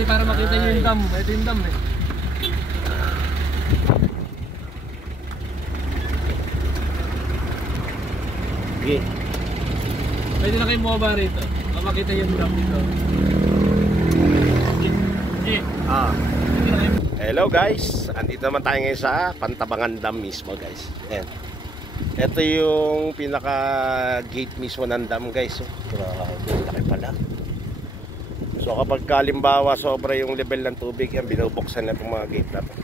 Hindi para makita nyo yung dam. Ito yung dam eh. Sige. Pwede na kayong bumaba rito. Para makita yung dam dito. Hello guys, andito naman tayo ngayon sa Pantabangan Dam mismo guys. Ayan. Ito yung pinaka gate mismo ng dam guys. Grabe, laki pala. So kapag kalimbawa sobra yung level ng tubig, yan binubuksan na itong mga gate na to.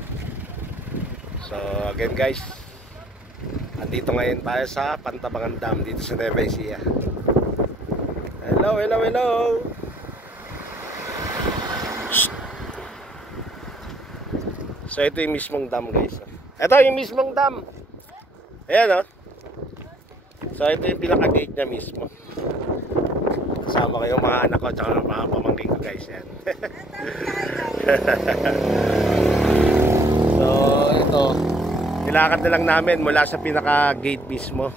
So again guys, andito ngayon tayo sa Pantabangan Dam dito sa Nueva Ecija. Hello, hello, hello. So ito yung mismong dam guys. Ito yung mismong dam. Ayan o. So ito yung pinaka-gate niya mismo. Kasama ko yung mga anak ko at mga pamangkin ko guys. Yan. So ito, nilakad na lang namin mula sa pinaka-gate mismo.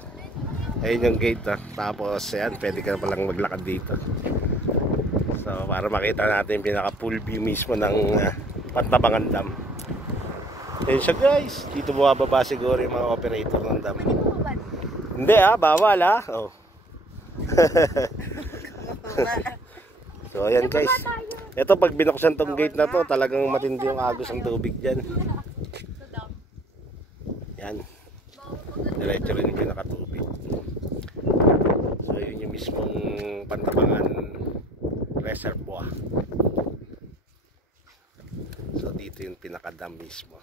Ayun yung gate ha. Tapos yan, pwede ka na palang maglakad dito. So para makita natin yung pinaka-full view mismo ng Pantabangan Dam. Ayun siya guys, dito bumababa siguro yung mga operator ng dam. Hindi bawal oh. So ayan guys, ito pag binuksan tong gate na to, talagang matindi yung agos ng tubig dyan. Yan, diretso rin yung pinakatubig. So yun yung mismong Pantabangan Reservoir. So dito yung pinakadam mismo.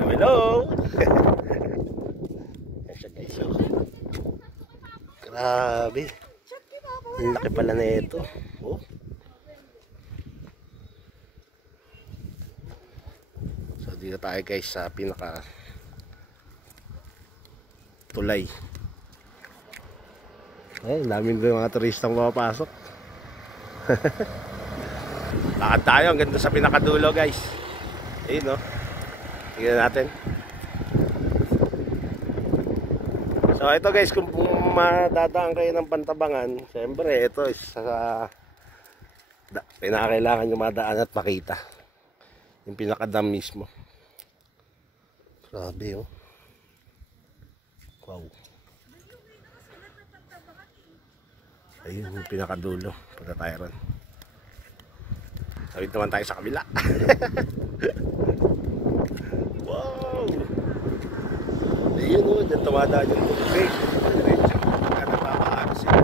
Hello, hello. Ayan siya guys. So, grabe. Ang laki pala na ito. Oh. So dito tayo guys sa pinaka tulay. Ay, daming doon mga turistang mapapasok. Lakad tayo hanggang sa pinakadulo guys. Ayun no. Tingnan natin. So ito guys, kung madadaan kayo ng Pantabangan, siyempre ito is pinakailangan nyo madaan at makita yung pinakadam mismo. Grabe oh. Wow. Ayun yung pinakadulo. Punta tayo ron. Sabi naman tayo sa kabila. Wow! Ayun o, dyan tumadaan yung tubig. Diretso, kaya napapaano sila.